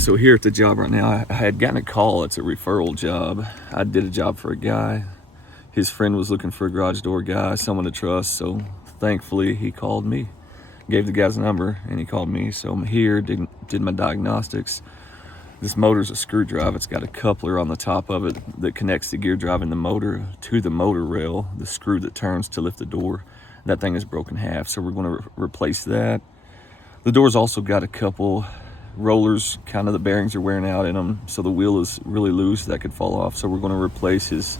So here at the job right now, I had gotten a call. It's a referral job. I did a job for a guy. His friend was looking for a garage door guy, someone to trust. So thankfully he called me, gave the guy's number, and he called me. So I'm here, did my diagnostics. This motor's a screwdriver. It's got a coupler on the top of it that connects the gear drive and the motor to the motor rail, the screw that turns to lift the door. That thing is broken half, so we're going to replace that. The door's also got a couple rollers, kind of the bearings are wearing out in them, so the wheel is really loose, that could fall off. So we're going to replace his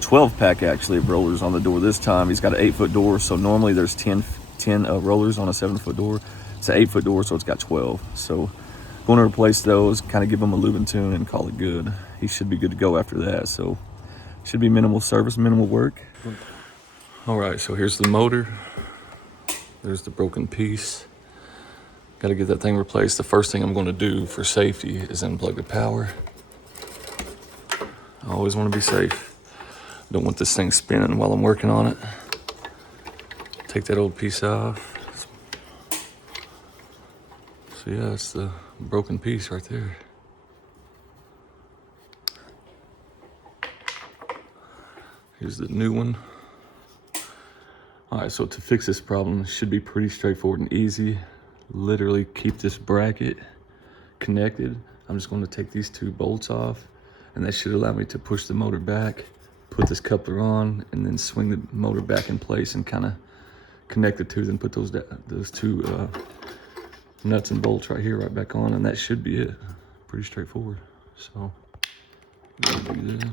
12-pack actually of rollers on the door this time. He's got an 8-foot door, so normally there's 10 rollers on a 7-foot door. It's an 8-foot door, so it's got 12. So going to replace those, kind of give him a lube and tune and call it good. He should be good to go after that. So should be minimal service, minimal work. All right, so here's the motor. There's the broken piece. Got to get that thing replaced. The first thing I'm going to do for safety is unplug the power. I always want to be safe. Don't want this thing spinning while I'm working on it. Take that old piece off. So yeah, it's the broken piece right there. Here's the new one. All right, so to fix this problem, it should be pretty straightforward and easy. Literally keep this bracket connected. I'm just going to take these 2 bolts off, and that should allow me to push the motor back, put this coupler on, and then swing the motor back in place and kind of connect the two, then put those 2 nuts and bolts right here right back on, and that should be it. Pretty straightforward. So do that.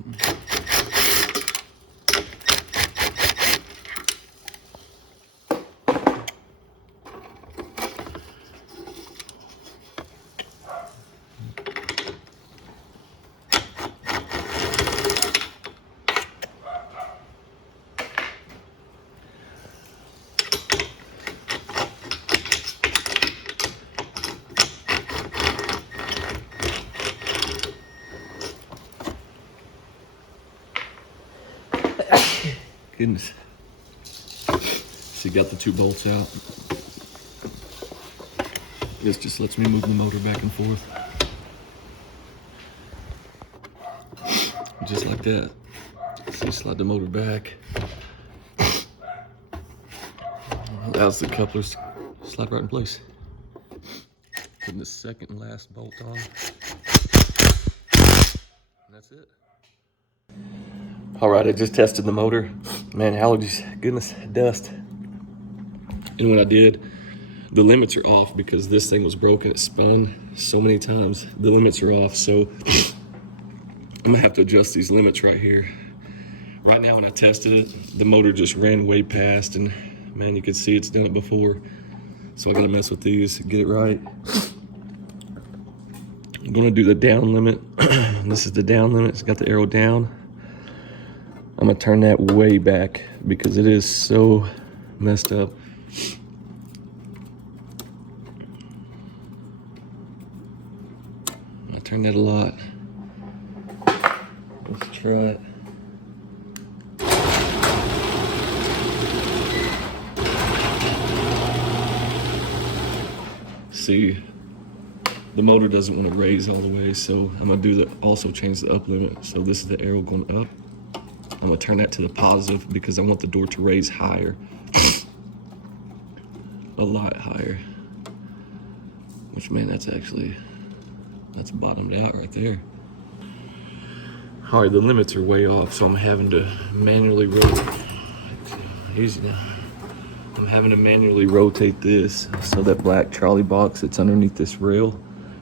Goodness. So you got the 2 bolts out. This just lets me move the motor back and forth. Just like that. So you slide the motor back. Allows the couplers to slide right in place. Putting the second and last bolt on. And that's it. All right, I just tested the motor. Man, allergies, goodness, dust. And when I did, the limits are off because this thing was broken. It spun so many times. The limits are off, so I'm gonna have to adjust these limits right here. Right now when I tested it, the motor just ran way past, and man, you can see it's done it before. So I gotta mess with these, get it right. I'm gonna do the down limit. This is the down limit, it's got the arrow down. I'm gonna turn that way back because it is so messed up. I turn that a lot. Let's try it. See, the motor doesn't want to raise all the way, so I'm gonna also change the up limit. So this is the arrow going up. I'm gonna turn that to the positive because I want the door to raise higher. A lot higher. Which, man, that's bottomed out right there. All right, the limits are way off, so I'm having to manually rotate. Easy now. I'm having to manually rotate this so that black trolley box that's underneath this rail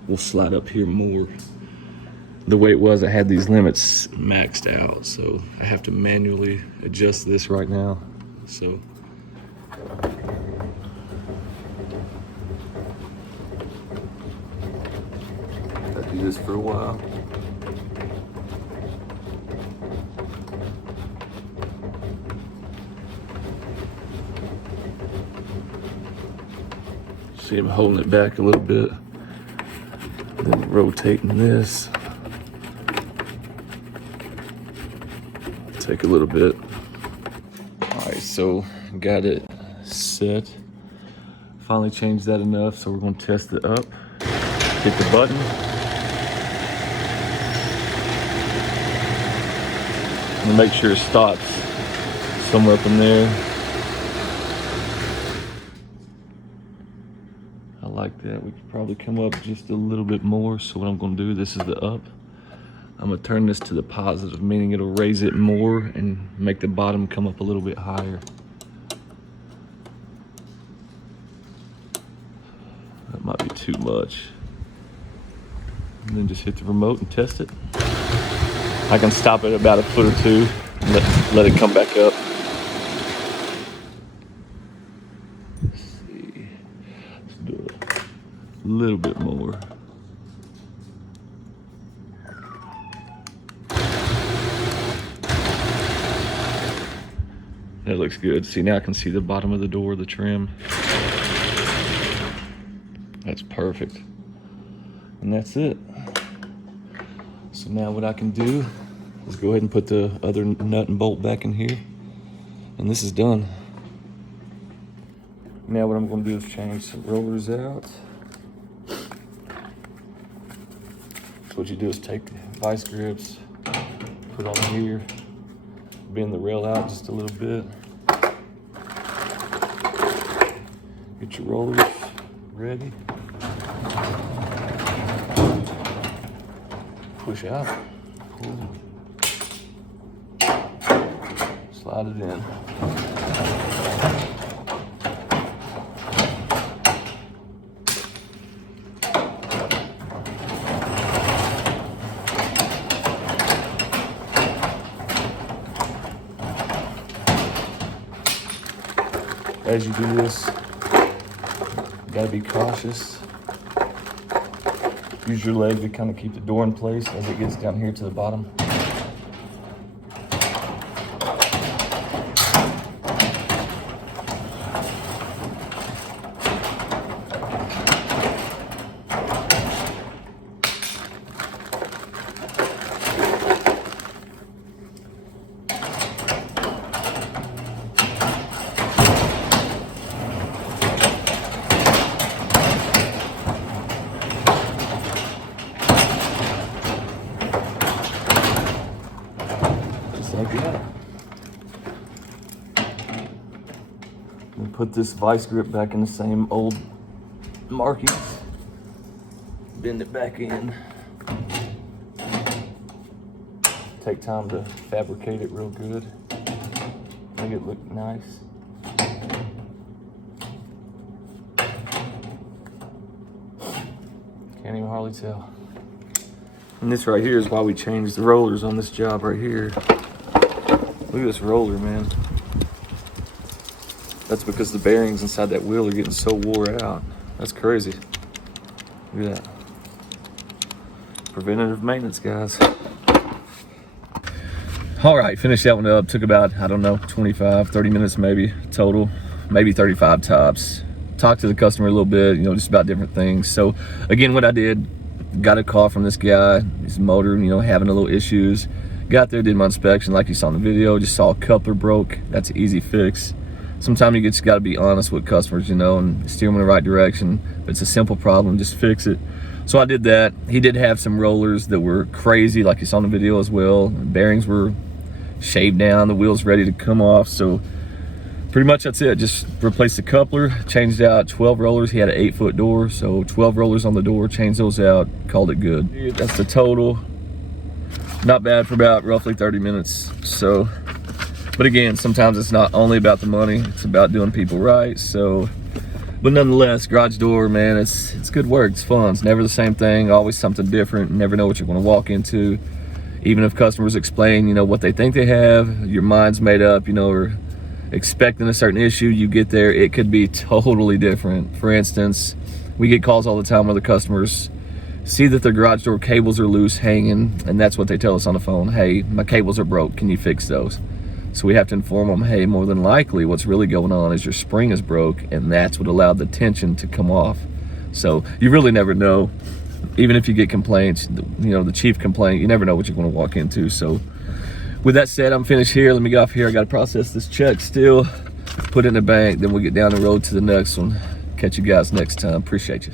will slide up here more. The way it was, I had these limits maxed out, so I have to manually adjust this right now. So I'll do this for a while. See, I'm holding it back a little bit, then rotating this. Take a little bit. All right, so got it set. Finally changed that enough, so we're gonna test it up. Hit the button. And make sure it stops somewhere up in there. I like that. We could probably come up just a little bit more. So what I'm gonna do, this is the up. I'm gonna turn this to the positive, meaning it'll raise it more and make the bottom come up a little bit higher. That might be too much. And then just hit the remote and test it. I can stop it about a foot or two and let it come back up. Let's see. Let's do a little bit more. That looks good. See, now I can see the bottom of the door, the trim. That's perfect. And that's it. So now what I can do is go ahead and put the other nut and bolt back in here. And this is done. Now what I'm gonna do is change some rollers out. So what you do is take the vice grips, put on here, bend the rail out just a little bit. Get your rollers ready. Push out, pull, slide it in. As you do this, you gotta be cautious. Use your leg to kind of keep the door in place as it gets down here to the bottom. Like that. And put this vice grip back in the same old markings. Bend it back in. Take time to fabricate it real good. Make it look nice. Can't even hardly tell. And this right here is why we changed the rollers on this job right here. Look at this roller, man. That's because the bearings inside that wheel are getting so wore out. That's crazy. Look at that. Preventative maintenance, guys. All right, finished that one up. Took about, I don't know, 25, 30 minutes maybe total. Maybe 35 tops. Talked to the customer a little bit, just about different things. So again, what I did, got a call from this guy, his motor, having a little issues. Got there, did my inspection like you saw in the video, just saw a coupler broke. That's an easy fix. Sometimes you just gotta be honest with customers, and steer them in the right direction. If it's a simple problem, just fix it. So I did that. He did have some rollers that were crazy, like you saw in the video as well. The bearings were shaved down, the wheel's ready to come off. So pretty much that's it. Just replaced the coupler, changed out 12 rollers. He had an 8-foot door, so 12 rollers on the door, changed those out, called it good. That's the total. Not bad for about roughly 30 minutes. So, but again, sometimes it's not only about the money, it's about doing people right. So, but nonetheless, garage door, man, it's good work, it's fun. It's never the same thing, always something different. You never know what you're gonna walk into. Even if customers explain, what they think they have, your mind's made up, or expecting a certain issue, you get there, it could be totally different. For instance, we get calls all the time where the customers see that their garage door cables are loose hanging, and that's what they tell us on the phone. Hey, my cables are broke, can you fix those? So we have to inform them, hey, more than likely what's really going on is your spring is broke, and that's what allowed the tension to come off. So you really never know. Even if you get complaints, the chief complaint, you never know what you're going to walk into. So with that said, I'm finished here. Let me get off here. I got to process this check still, put it in the bank, then we'll get down the road to the next one. Catch you guys next time. Appreciate you.